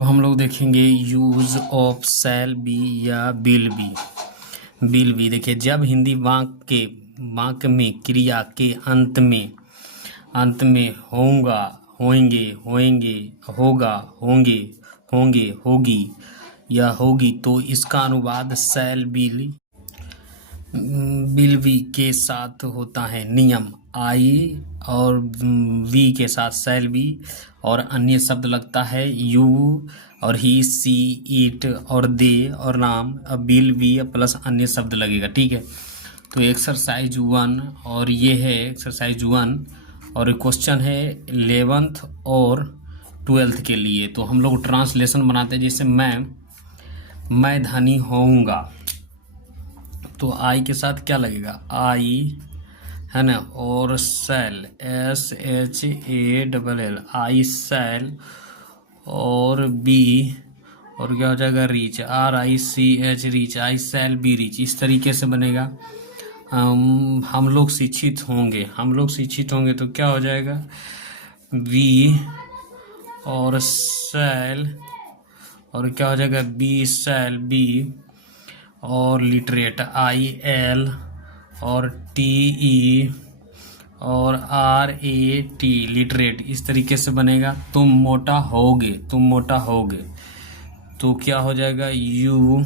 तो हम लोग देखेंगे यूज ऑफ शैल बी या विल बी। विल बी देखिए, जब हिंदी वाक्य में क्रिया के अंत में होगा, होंगे, होंगे, होगा, होंगे, होंगे, होगी या होगी, तो इसका अनुवाद शैल विल बी के साथ होता है। नियम: आई और वी के साथ शैल बी और अन्य शब्द लगता है यू और ही, सी, इट और दे और नाम विल बी प्लस अन्य शब्द लगेगा। ठीक है, तो एक्सरसाइज 1 और ये है एक्सरसाइज 1 और क्वेश्चन है 11th और 12th के लिए। तो हम लोग ट्रांसलेशन बनाते हैं, जैसे मैं धनी होऊंगा, तो आई के साथ क्या लगेगा, आई है ना, और सेल SHALL, आई सेल, और बी और क्या हो जाएगा, reach RICH, reach, I cell be reach. इस तरीके से बनेगा। हम लोग शिक्षित होंगे तो क्या हो जाएगा, वी और सेल और क्या हो जाएगा, बी सेल बी, और लिटरेट IL और TE और RAT लिटरेट। इस तरीके से बनेगा। तुम मोटा होगे तो क्या हो जाएगा, यू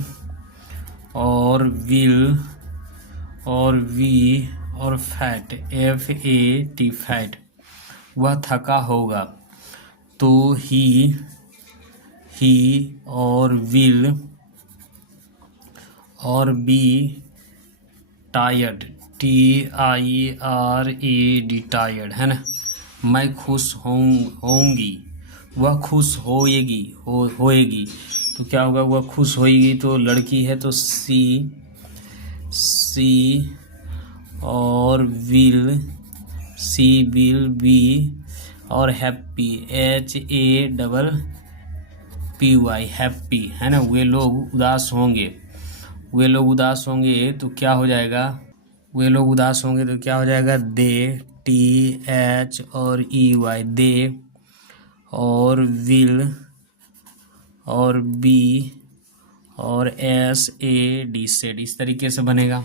और विल और वी और फैट FAT फैट। वह थका होगा तो ही और विल और बी टायर्ड TIRAD टायर्ड, है ना। मैं खुश होंगी, वह खुश होएगी तो क्या होगा, वह खुश होएगी तो लड़की है तो सी और विल बी और हैप्पी HAPPY हैप्पी, है ना। वे लोग उदास होंगे तो क्या हो जाएगा, दे TH और EY दे, और विल और बी और SAD सेड। इस तरीके से बनेगा।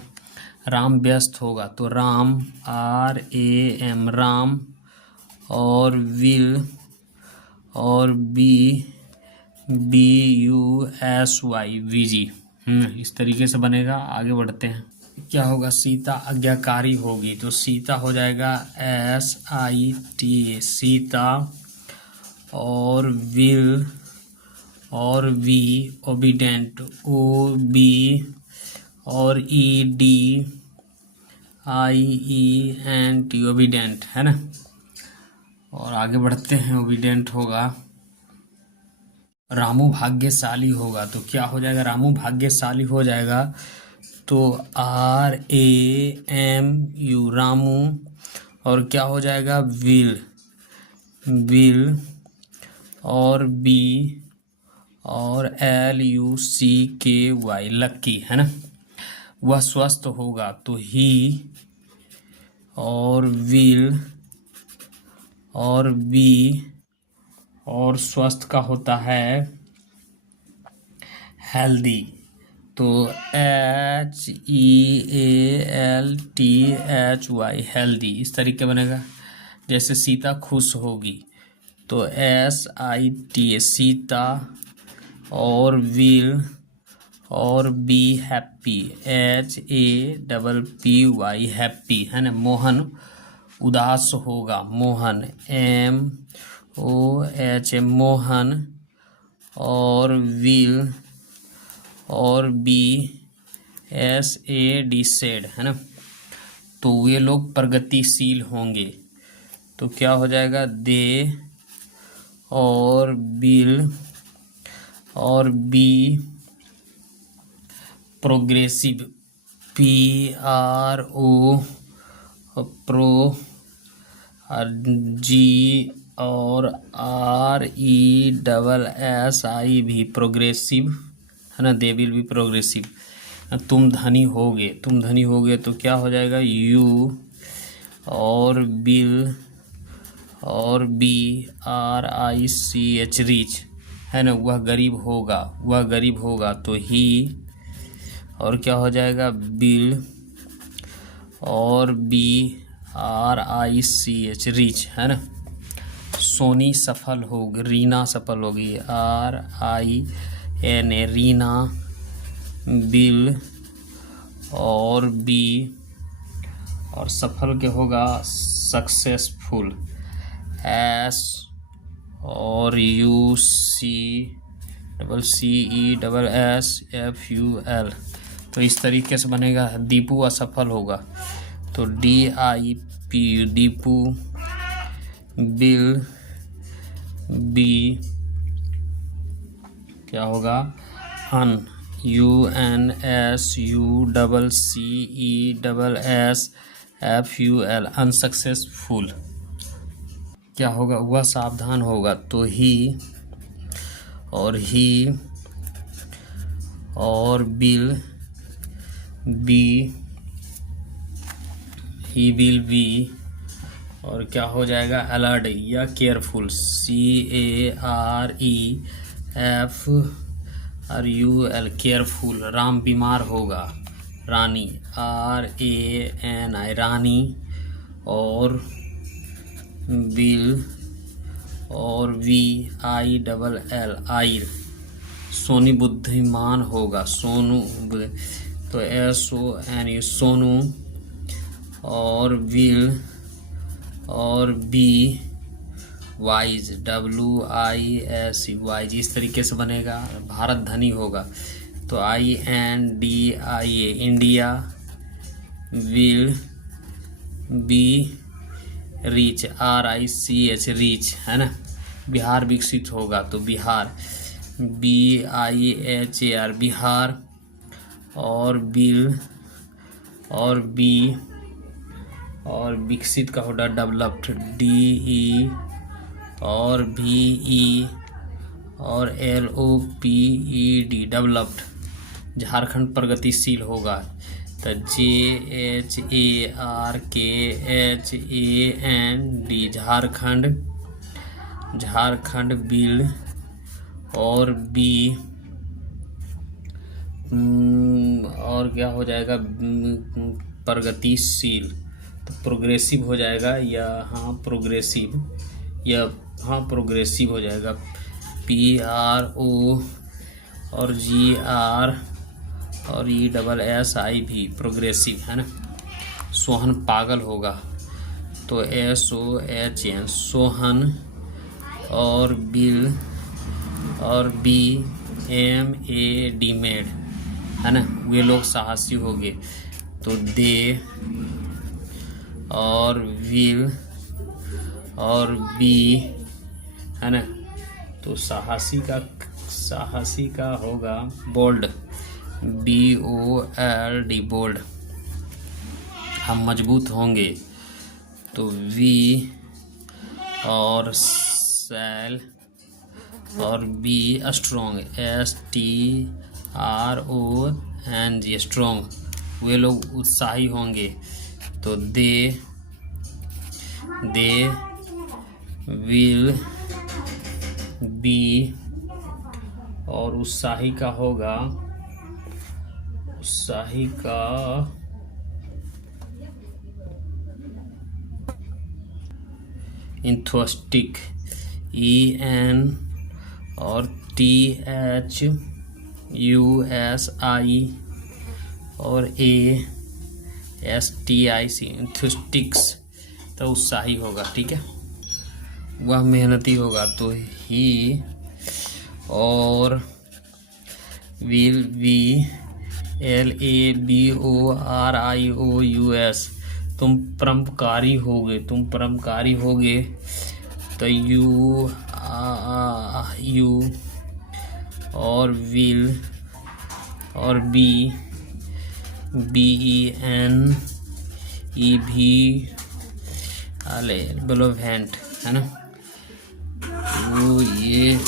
राम व्यस्त होगा तो राम RAM राम, और विल और BUSY विजी। इस तरीके से बनेगा। आगे बढ़ते हैं। क्या होगा, सीता आज्ञाकारी होगी तो सीता हो जाएगा SITA सीता, और विल और वी ओबीडेंट OB और EDIENT ओबीडेंट, है ना। और आगे बढ़ते हैं। ओबीडेंट होगा। रामू भाग्यशाली होगा तो क्या हो जाएगा, रामू भाग्यशाली हो जाएगा तो RAMU रामू, और क्या हो जाएगा, विल और बी और LUCKY लक्की, है ना। वह स्वस्थ होगा तो ही और विल और बी और स्वस्थ का होता है हेल्दी तो HEALTHY हेल्दी। इस तरीके बनेगा। जैसे सीता खुश होगी तो SITA सीता, और विल और बी हैप्पी HAPPY हैप्पी, है ना। मोहन उदास होगा MOH मोहन, और विल और BSAD सेड, है ना। तो वे लोग प्रगतिशील होंगे तो क्या हो जाएगा, दे और विल और बी प्रोग्रेसिव PRO G और RESSI भी प्रोग्रेसिव, है ना। दे विल भी प्रोग्रेसिव। तुम धनी होगे तो क्या हो जाएगा, यू और बिल और BRICH रीच, है ना, वह गरीब होगा, वह गरीब होगा, तो ही, और क्या हो जाएगा, बिल, और BRICH, रिच, है ना। सोनी सफल होगी, रीना सफल होगी, RINA, रीना, बिल, और बी, और सफल के होगा सक्सेसफुल, S, और UCCESSFUL। तो इस तरीके से बनेगा। दीपू असफल होगा तो DIP, दीपू, बिल, बी, क्या होगा, अन, UNSUCCESSFUL, अनसक्सेसफुल। क्या होगा, वह सावधान होगा तो ही, और will, be, he will be, और क्या हो जाएगा, अलर्ट या केयरफुल, CAREFRUL, केयरफुल। राम बीमार होगा, रानी, RANI, रानी, और बिल, और VILL, आइल। सोनी बुद्धिमान होगा, सोनू, तो SONU, सोनू, और विल, और बी, वाइज, WISE, वाइज। इस तरीके से बनेगा। भारत धनी होगा तो INDIA, India, will, be, rich, RICH, rich, है ना। बिहार विकसित होगा तो बिहार, BIHAR, बिहार, और बिल, और बी, और विकसित का होगा डेवलप्ड, DE, और VE, और LOPED, डेवलप्ड। झारखंड प्रगतिशील होगा तो JHARKHAND, झारखंड, झारखंड, बिल, और बी, और क्या हो जाएगा, प्रगतिशील, तो प्रोग्रेसिव हो जाएगा, या हाँ प्रोग्रेसिव, या हाँ प्रोग्रेसिव हो जाएगा, PRO, और GR, और ESSI भी प्रोग्रेसिव, है ना। सोहन पागल होगा तो SOHN, सोहन, और बिल, और BMAD, मेड, है ना। वे लोग साहसी होंगे तो दे, और विल, और बी, है ना। तो साहसी का होगा बोल्ड, BOLD, बोल्ड। हम मजबूत होंगे तो V, और सेल, और बी, स्ट्रॉन्ग, STRONG, स्ट्रॉन्ग। वे लोग उत्साही होंगे तो दे विल बी, और उत्साही का होगा, उत्साही का इंथोस्टिक, EN, और THUSI, और ASTIC, इंथोस्टिक्स, तो उत्साही होगा, ठीक है। वह मेहनती होगा तो ही, और विल बी, LABORIOUS, तुम परोपकारी होगे तो यू, और विल, और BENEV, बेलोवेंट, है ना। वो ये